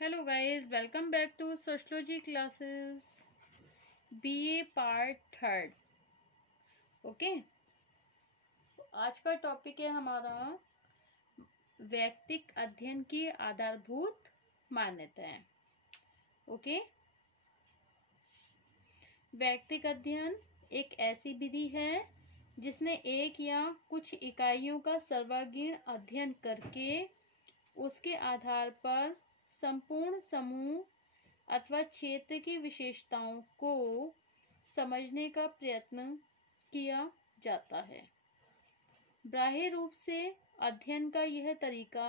Hello guys, welcome back to sociology classes BA part third. Okay, आज का topic है हमारा वैयक्तिक अध्ययन की आधारभूत मान्यताएं। ओके, वैयक्तिक अध्ययन एक ऐसी विधि है जिसने एक या कुछ इकाइयों का सर्वांगीण अध्ययन करके उसके आधार पर संपूर्ण समूह अथवा क्षेत्र की विशेषताओं को समझने का प्रयत्न किया जाता है। बाह्य रूप से अध्ययन का यह तरीका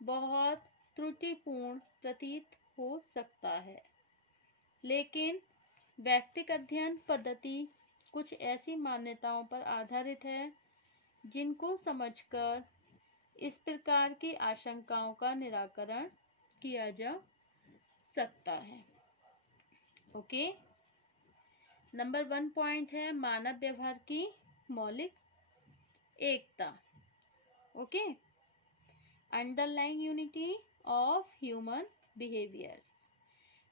बहुत त्रुटिपूर्ण प्रतीत हो सकता है, लेकिन वैयक्तिक अध्ययन पद्धति कुछ ऐसी मान्यताओं पर आधारित है जिनको समझकर इस प्रकार की आशंकाओं का निराकरण किया जा सकता है। ओके, नंबर 1 पॉइंट है मानव व्यवहार की मौलिक एकता। Okay, underlying unity of human behaviours.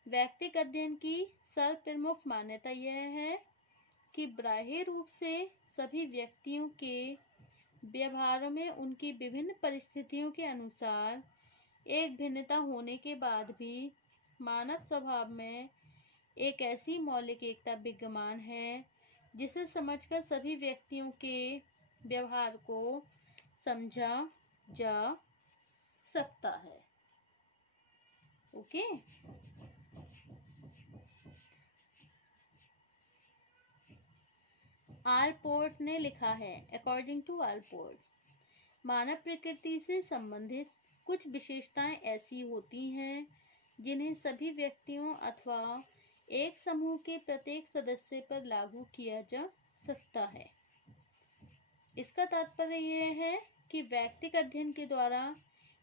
वैयक्तिक अध्ययन की सर्वप्रमुख मान्यता यह है कि बाह्य रूप से सभी व्यक्तियों के व्यवहारों में उनकी विभिन्न परिस्थितियों के अनुसार एक भिन्नता होने के बाद भी मानव स्वभाव में एक ऐसी मौलिक एकता विद्यमान है जिसे समझकर सभी व्यक्तियों के व्यवहार को समझा जा सकता है। ओके, आलपोर्ट ने लिखा है, अकॉर्डिंग टू आलपोर्ट, मानव प्रकृति से संबंधित कुछ विशेषताएं ऐसी होती हैं जिन्हें सभी व्यक्तियों अथवा एक समूह के प्रत्येक सदस्य पर लागू किया जा सकता है। इसका तात्पर्य यह है कि वैयक्तिक अध्ययन के द्वारा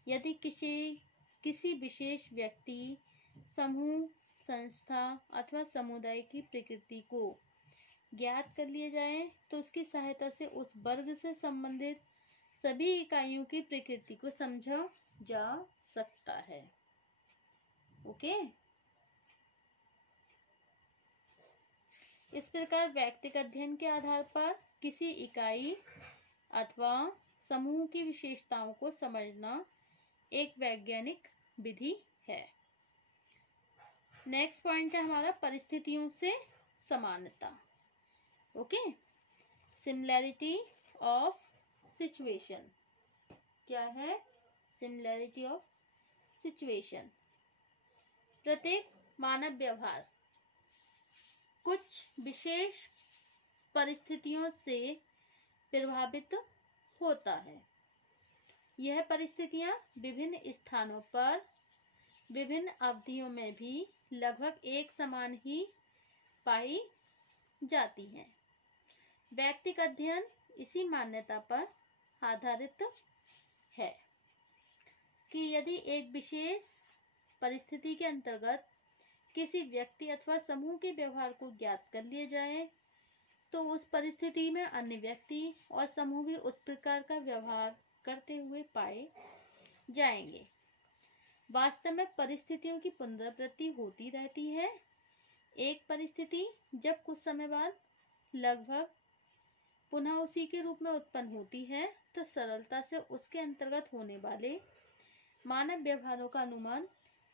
यदि किसी विशेष व्यक्ति, समूह, संस्था अथवा समुदाय की प्रकृति को ज्ञात कर लिया जाए तो उसकी सहायता से उस वर्ग से संबंधित सभी इकाइयों की प्रकृति को समझा जा सकता है। ओके, इस प्रकार वैयक्तिक अध्ययन के आधार पर किसी इकाई अथवा समूह की विशेषताओं को समझना एक वैज्ञानिक विधि है। नेक्स्ट पॉइंट है हमारा परिस्थितियों से समानता। Okay, similarity of situation. क्या है? Similarity of situation. प्रत्येक मानव व्यवहार कुछ विशेष परिस्थितियों से प्रभावित होता है। यह परिस्थितियां विभिन्न स्थानों पर विभिन्न अवधियों में भी लगभग एक समान ही पाई जाती हैं। वैयक्तिक अध्ययन इसी मान्यता पर आधारित है कि यदि एक विशेष परिस्थिति के अंतर्गत किसी व्यक्ति अथवा समूह के व्यवहार को ज्ञात कर लिया जाए तो उस परिस्थिति में अन्य व्यक्ति और समूह भी उस प्रकार का व्यवहार करते हुए पाए जाएंगे। वास्तव में परिस्थितियों की पुनरावृत्ति होती रहती है। एक परिस्थिति जब कुछ समय बाद लगभग पुनः उसी के रूप में उत्पन्न होती है तो सरलता से उसके अंतर्गत होने वाले मानव व्यवहारों का अनुमान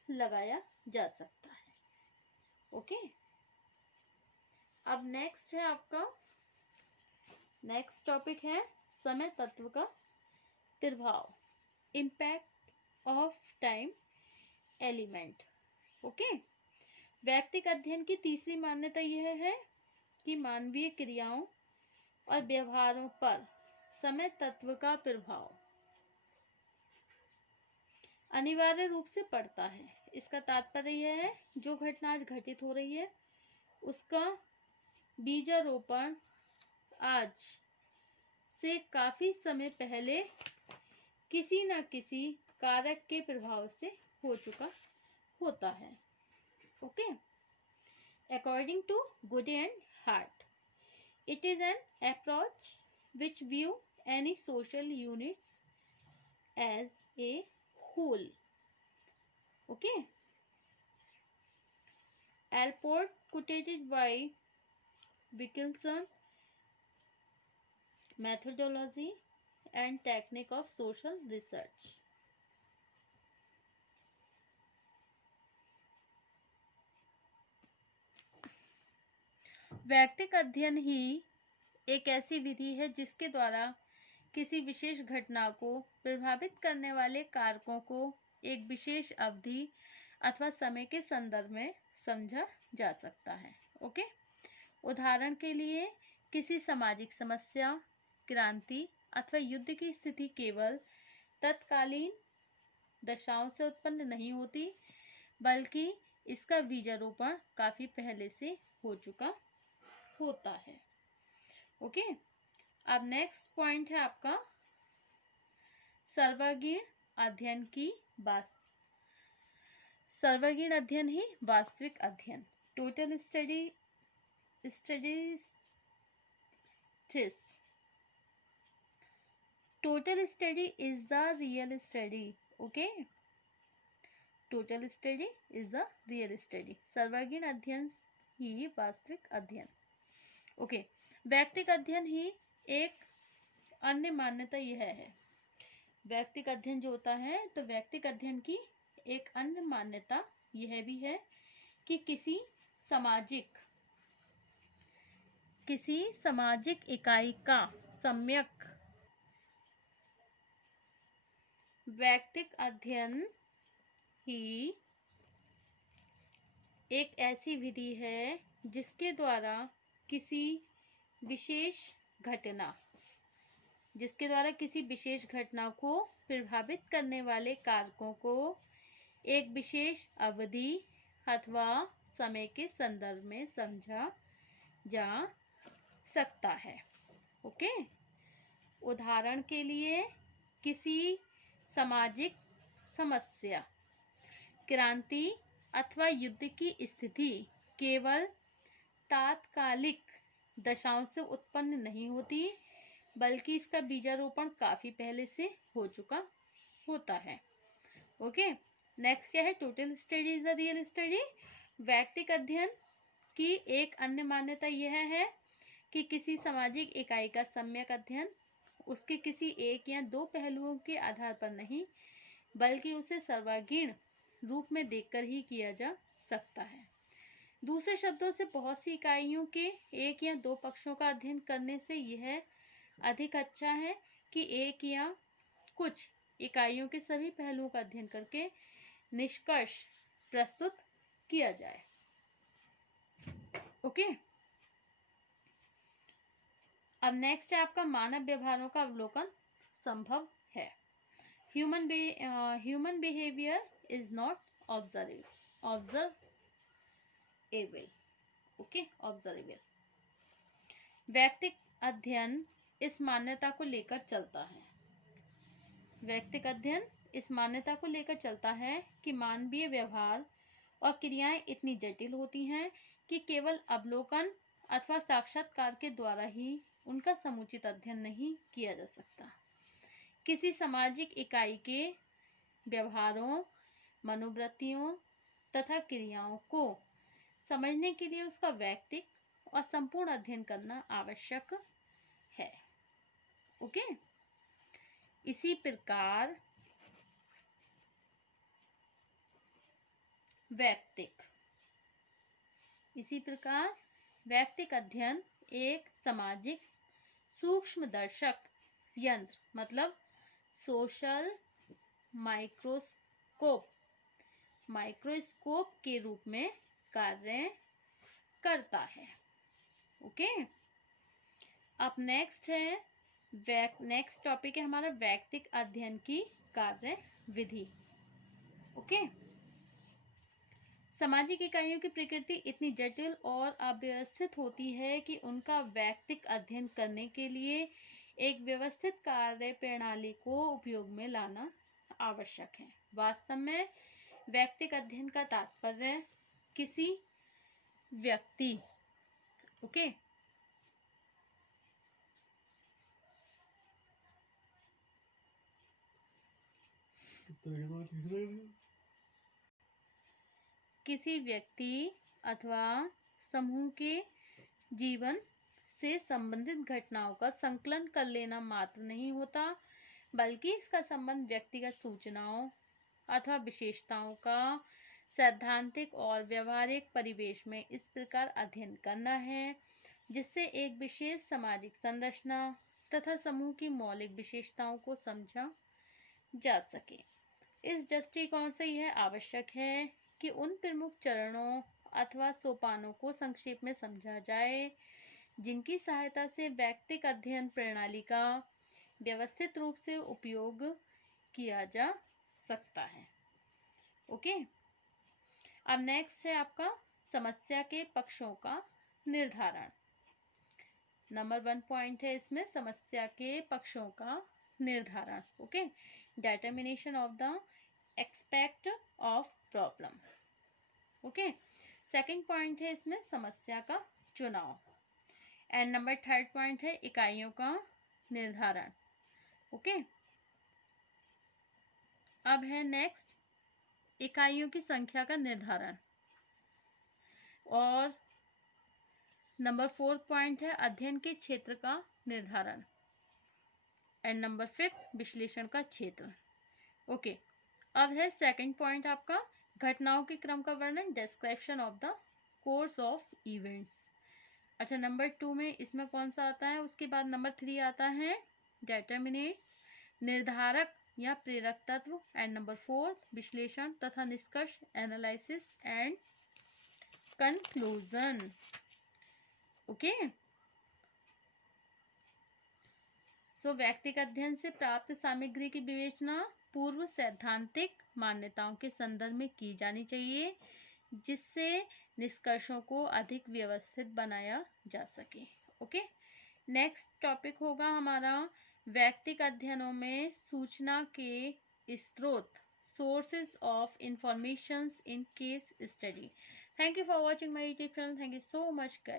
लगाया जा सकता है। ओके, अब नेक्स्ट है आपका नेक्स्ट टॉपिक है समय तत्व का प्रभाव, impact of time element. Okay, वैयक्तिक अध्ययन की तीसरी मान्यता यह है कि मानवीय क्रियाओं और व्यवहारों पर समय तत्व का प्रभाव अनिवार्य रूप से पड़ता है। इसका तात्पर्य यह है जो घटना आज घटित हो रही है उसका बीजारोपण आज से काफी समय पहले किसी न किसी कारक के प्रभाव से हो चुका होता है। Okay, according to Goode and Hatt, it is an approach which view any social units as a whole. Okay, Alport quoted by Wilkinson, Methodology and Technique of Social Research. वैयक्तिक अध्ययन ही एक ऐसी विधि है जिसके द्वारा किसी विशेष घटना को प्रभावित करने वाले कारकों को एक विशेष अवधि अथवा समय के संदर्भ में समझा जा सकता है। ओके, उदाहरण के लिए किसी सामाजिक समस्या, क्रांति अथवा युद्ध की स्थिति केवल तत्कालीन दशाओं से उत्पन्न नहीं होती, बल्कि इसका बीजारोपण काफी पहले से हो चुका होता है। ओके, अब नेक्स्ट पॉइंट है आपका सर्वागीण अध्ययन की बात। सर्वागीण अध्ययन ही वास्तविक अध्ययन, total study total study is the real study. Okay, total study is the real study, सर्वागीण अध्ययन ही वास्तविक अध्ययन। ओके, वैयक्तिक अध्ययन ही एक अन्य मान्यता यह है, वैयक्तिक अध्ययन जो होता है तो वैयक्तिक अध्ययन की एक अन्य मान्यता यह भी है कि किसी सामाजिक इकाई का सम्यक वैयक्तिक अध्ययन ही एक ऐसी विधि है जिसके द्वारा किसी विशेष घटना को प्रभावित करने वाले कारकों को एक विशेष अवधि अथवा समय के संदर्भ में समझा जा सकता है। ओके, उदाहरण के लिए किसी सामाजिक समस्या, क्रांति अथवा युद्ध की स्थिति केवल तात्कालिक दशाओं से उत्पन्न नहीं होती, बल्कि इसका बीजारोपण काफी पहले से हो चुका होता है। ओके, नेक्स्ट क्या है, total study is the real study. वैयक्तिक अध्ययन की एक अन्य मान्यता यह है कि किसी सामाजिक इकाई का सम्यक अध्ययन उसके किसी एक या दो पहलुओं के आधार पर नहीं, बल्कि उसे सर्वागीण रूप में देखकर ही किया जा सकता है। दूसरे शब्दों से बहुत सी इकाइयों के एक या दो पक्षों का अध्ययन करने से यह अधिक अच्छा है कि एक या कुछ इकाइयों के सभी पहलुओं का अध्ययन करके निष्कर्ष प्रस्तुत किया जाए। ओके, अब नेक्स्ट है आपका मानव व्यवहारों का अवलोकन संभव है। Human behaviour is not observable. Okay, observable. वैयक्तिक अध्ययन इस मान्यता को लेकर चलता है। वैयक्तिक अध्ययन इस मान्यता को लेकर चलता है कि मानवीय व्यवहार और क्रियाएं इतनी जटिल होती हैं कि केवल अवलोकन अथवा साक्षात्कार के द्वारा ही उनका समुचित अध्ययन नहीं किया जा सकता। किसी सामाजिक इकाई के व्यवहारों, मनोवृत्तियों तथा क्रियाओं को समझने के लिए उसका वैयक्तिक और संपूर्ण अध्ययन करना आवश्यक है। ओके, इसी प्रकार वैयक्तिक अध्ययन एक सामाजिक सूक्ष्मदर्शक यंत्र मतलब सोशल माइक्रोस्कोप के रूप में कार्य करता है। ओके, अब नेक्स्ट टॉपिक है हमारा वैयक्तिक अध्ययन की कार्य विधि। ओके, सामाजिक इकाइयों की प्रकृति इतनी जटिल और अव्यवस्थित होती है कि उनका वैयक्तिक अध्ययन करने के लिए एक व्यवस्थित कार्य प्रणाली को उपयोग में लाना आवश्यक है। वास्तव में वैयक्तिक अध्ययन का तात्पर्य किसी व्यक्ति किसी व्यक्ति अथवा समूह के जीवन से संबंधित घटनाओं का संकलन कर लेना मात्र नहीं होता, बल्कि इसका संबंध व्यक्तिगत सूचनाओं अथवा विशेषताओं का सैद्धांतिक और व्यवहारिक परिवेश में इस प्रकार अध्ययन करना है जिससे एक विशेष सामाजिक संरचना तथा समूह की मौलिक विशेषताओं को समझा जा सके। इस दृष्टिकोण से यह आवश्यक है कि उन प्रमुख चरणों अथवा सोपानों को संक्षेप में समझा जाए जिनकी सहायता से व्यक्तिक अध्ययन प्रणाली का व्यवस्थित रूप से उपयोग किया जा सकता है। ओके, अब नेक्स्ट है आपका समस्या के पक्षों का निर्धारण। नंबर 1 पॉइंट है इसमें समस्या के पक्षों का निर्धारण। Okay, determination of the aspect of problem. Okay, second point है इसमें समस्या का चुनाव। एंड नंबर 3 पॉइंट है इकाइयों का निर्धारण। ओके, अब है नेक्स्ट इकाइयों की संख्या का निर्धारण। और नंबर 4 पॉइंट है अध्ययन के क्षेत्र का निर्धारण। एंड नंबर 5 विश्लेषण का क्षेत्र। ओके, अब है सेकंड पॉइंट आपका घटनाओं के क्रम का वर्णन, description of the course of events. अच्छा, नंबर 2 में इसमें कौन सा आता है? उसके बाद नंबर 3 आता है डिटर्मिनेट्स, निर्धारक या प्रेरक तत्व। एंड नंबर 4 विश्लेषण तथा निष्कर्ष, एनालिसिस एंड कंक्लूजन। ओके, सो व्यक्तिगत अध्ययन से प्राप्त सामग्री की विवेचना पूर्व सैद्धांतिक मान्यताओं के संदर्भ में की जानी चाहिए जिससे निष्कर्षों को अधिक व्यवस्थित बनाया जा सके। ओके, नेक्स्ट टॉपिक होगा हमारा व्यक्तिगत अध्ययनों में सूचना के स्रोत, sources of informations in case study. Thank you for watching my YouTube channel. Thank you so much guys.